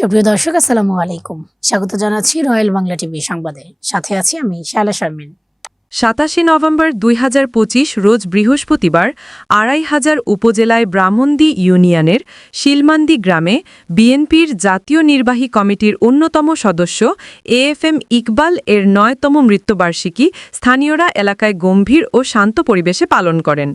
সুপ্রিয় দর্শক, আসসালামু আলাইকুম। স্বাগত জানাচ্ছি রয়্যাল বাংলা টিভি সংবাদে। সাথে আছি আমি শায়লা শারমিন। ২৭ নভেম্বর ২০২৫ রোজ বৃহস্পতিবার ২৫০০ উপজেলায় ব্রাহ্মণদী ইউনিয়নের শিলমান্দি গ্রামে বিএনপির জাতীয় নির্বাহী কমিটির অন্যতম সদস্য এএফএম ইকবাল এর ৯তম মৃত্যুবার্ষিকী স্থানীয়রা এলাকায় গম্ভীর ও শান্ত পরিবেশে পালন করেন।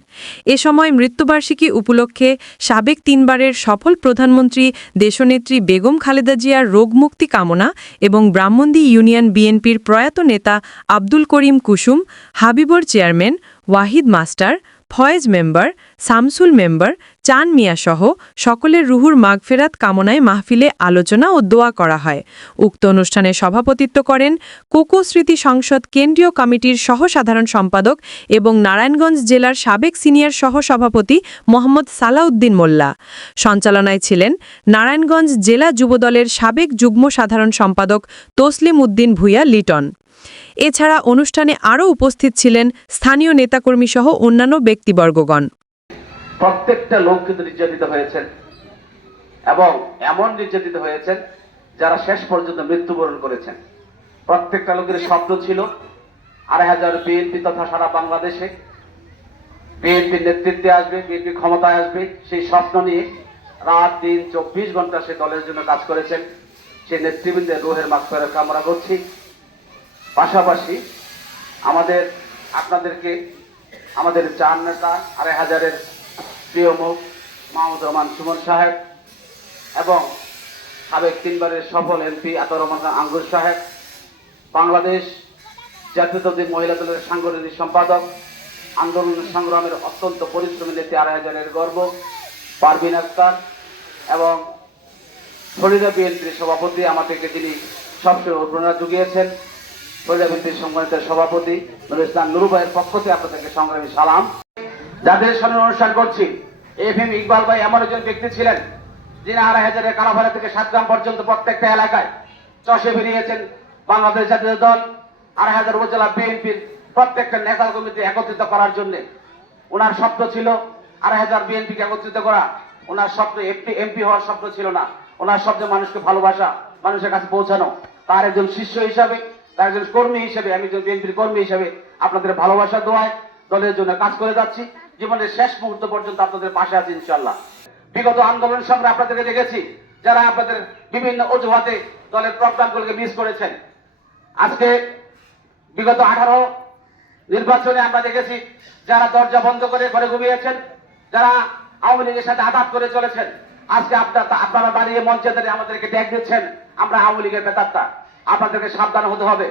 এ সময় মৃত্যুবার্ষিকী উপলক্ষে সাবেক ৩বারের সফল প্রধানমন্ত্রী দেশনেত্রী বেগম খালেদা জিয়ার রোগমুক্তি কামনা এবং ব্রাহ্মণদী ইউনিয়ন বিএনপির প্রয়াত নেতা Abdul Karim Kusum, Habibar chairman, Wahid master, Foyez member, Shamsul member, Chan Mia সহ সকলের রুহুর মাগফেরাত কামনায় মাহফিলে আলোচনা ও দোয়া করা হয়। উক্ত অনুষ্ঠানে সভাপতিত্ব করেন কোকো স্মৃতি সংসদ কেন্দ্রীয় কমিটির সহ-সাধারণ সম্পাদক এবং নারায়ণগঞ্জ জেলার সাবেক সিনিয়র সহ-সভাপতি মোহাম্মদ সালাউদ্দিন মোল্লা। সঞ্চালনায় ছিলেন নারায়ণগঞ্জ জেলা যুবদলের সাবেক যুগ্ম সাধারণ সম্পাদক তসলিম উদ্দিন ভূঁইয়া লিটন। এছাড়া অনুষ্ঠানে আরও উপস্থিত ছিলেন স্থানীয় নেতাকর্মী সহ অন্যান্য ব্যক্তিবর্গগণ। প্রত্যেকটা লোক কিন্তু নির্যাতিত হয়েছেন এবং এমন নির্যাতিত হয়েছেন যারা শেষ পর্যন্ত মৃত্যুবরণ করেছেন। প্রত্যেকটা লোকের স্বপ্ন ছিল ২৫০০ বিএনপি তথা সারা বাংলাদেশে বিএনপির নেতৃত্বে আসবে, বিএনপি ক্ষমতায় আসবে। সেই স্বপ্ন নিয়ে রাত দিন ২৪ ঘন্টা সে দলের জন্য কাজ করেছেন। সেই নেতৃবৃন্দের রুহের মাগফিরাত কামনা করছি। পাশাপাশি আপনাদেরকে আমাদের চার নেতা ২৫০০-এর প্রিয় মুখ মাহমুদুর রহমান সুমন সাহেব এবং সাবেক ৩বারের সফল এমপি আতাউর রহমান আঙ্গুর সাহেব, বাংলাদেশ জাতীয়তাবাদী মহিলা দলের সাংগঠনিক সম্পাদক, আন্দোলন সংগ্রামের অত্যন্ত পরিশ্রমী নেত্রী ২৫০০-এর গর্ব পারভিন আক্তার এবং ফরিদা বিএনপির সভাপতি, আমাদেরকে যিনি সবসময় অনুপ্রেরণা জুগিয়েছেন, ফরিদা বিএনপির সম্মানিত সভাপতি নুরুল ইসলাম নুরু ভাইয়ের পক্ষ থেকে আপনাদেরকে সংগ্রামী সালাম। যাদের সামনে অনুষ্ঠান করছি, এএফএম ইকবাল ভাই এমন একজন ব্যক্তি ছিলেন যিনি ২৫০০-এর কালাভাড়া থেকে সাতগ্রাম পর্যন্ত প্রত্যেকটা এলাকায় চষে বেরিয়েছেন। বাংলাদেশ জাতীয় দল ২৫০০ উপজেলা বিএনপির প্রত্যেকটা নেতা কর্মীকে একত্রিত করার জন্য ওনার স্বপ্ন ছিল ২৫০০ বিএনপিকে একত্রিত করা। ওনার স্বপ্ন এমপি হওয়ার স্বপ্ন ছিল না। ওনার স্বপ্ন মানুষকে ভালোবাসা, মানুষের কাছে পৌঁছানো। তার একজন শিষ্য হিসাবে, তার একজন কর্মী হিসেবে, আমি একজন বিএনপির কর্মী হিসেবে আপনাদের ভালোবাসা দোয়ায় দলের জন্য কাজ করে যাচ্ছি। জীবনের শেষ মুহূর্ত পর্যন্ত আপনাদের পাশে আছি ইনশাআল্লাহ। বিগত আন্দোলন সংগ্রামে আপনাদেরকে দেখেছি যারা আপনাদের বিভিন্ন অজুহাতে দলের প্রোগ্রামগুলোকে মিস করেছেন। আজকে বিগত 18 নির্বাচনে আমরা দেখেছি যারা দরজা বন্ধ করে ঘরে ঘুমিয়েছেন, যারা আওয়ামী লীগের সাথে আঘাত করে চলেছেন। আজকে আপনারা দাঁড়িয়ে মঞ্চে দাঁড়িয়ে আমাদেরকে ট্যাগ দিচ্ছেন আমরা আওয়ামী লীগের বেতারটা। আপনাদেরকে সাবধান হতে হবে।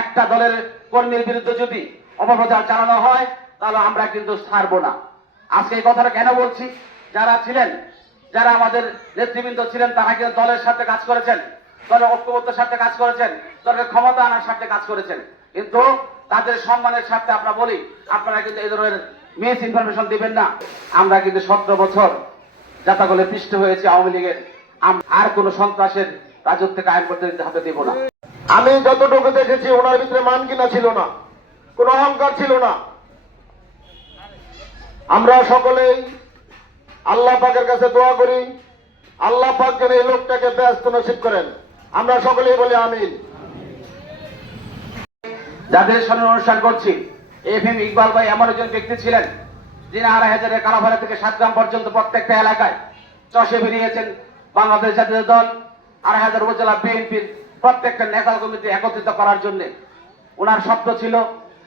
একটা দলের কর্মীর বিরুদ্ধে যদি অপপ্রচার চালানো হয় তাহলে আমরা কিন্তু ছাড়বো না। আজকে এই কথাটা কেন বলছি, যারা আমাদের নেতৃবৃন্দ ছিলেন তারা কিন্তু দলের সাথে কাজ করেছেন, দলের ঐক্যবদ্ধের সাথে কাজ করেছেন, দলের ক্ষমতা আনার সাথে কাজ করেছেন। কিন্তু তাদের সম্মানের সাথে আমরা বলি আপনারা কিন্তু এই ধরনের মিস ইনফরমেশন দিবেন না। আমরা কিন্তু 17 বছর যাতাগলে পিষ্ট হয়েছে আওয়ামী লীগের, আর কোন সন্ত্রাসের রাজত্বে কায়েম করতে হাতে দেব না। আমি যতটুকু দেখেছি ওনার ভিতরে মান কিনা ছিল না, কোন অহংকার ছিল না। আমরা সকলেই আল্লাহ পাকের কাছে দোয়া করি, আল্লাহ পাক যেন এই লোকটাকে ব্যস্ত নসিব করেন। আমরা সকলেই বলি আমিন। যাদের সামনে অনুষ্ঠান করছি, এএফএম ইকবাল ভাই এমন একজন ব্যক্তি ছিলেন যিনি ২৫০০-এর কালাভাড়া থেকে সাতগ্রাম পর্যন্ত প্রত্যেকটা এলাকায় চষে বেরিয়েছেন। বাংলাদেশ জাতীয় দল ২৫০০ উপজেলা বিএনপির প্রত্যেকটা নেতা কর্মীকে একত্রিত করার জন্য ওনার স্বপ্ন ছিল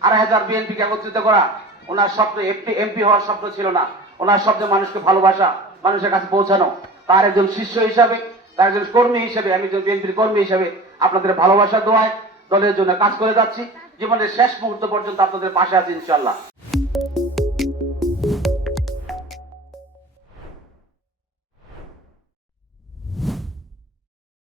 ২৫০০ বিএনপিকে একত্রিত করা। ওনার স্বপ্ন এমপি হওয়ার স্বপ্ন ছিল না। ওনার স্বপ্ন মানুষকে ভালোবাসা, মানুষের কাছে পৌঁছানো। তার একজন শিষ্য হিসাবে, তার একজন কর্মী হিসেবে, আমি একজন বিএনপির কর্মী হিসেবে আপনাদের ভালোবাসা দোয়ায় দলের জন্য কাজ করে যাচ্ছি। জীবনের শেষ মুহূর্ত পর্যন্ত আপনাদের পাশে আছি ইনশাআল্লাহ।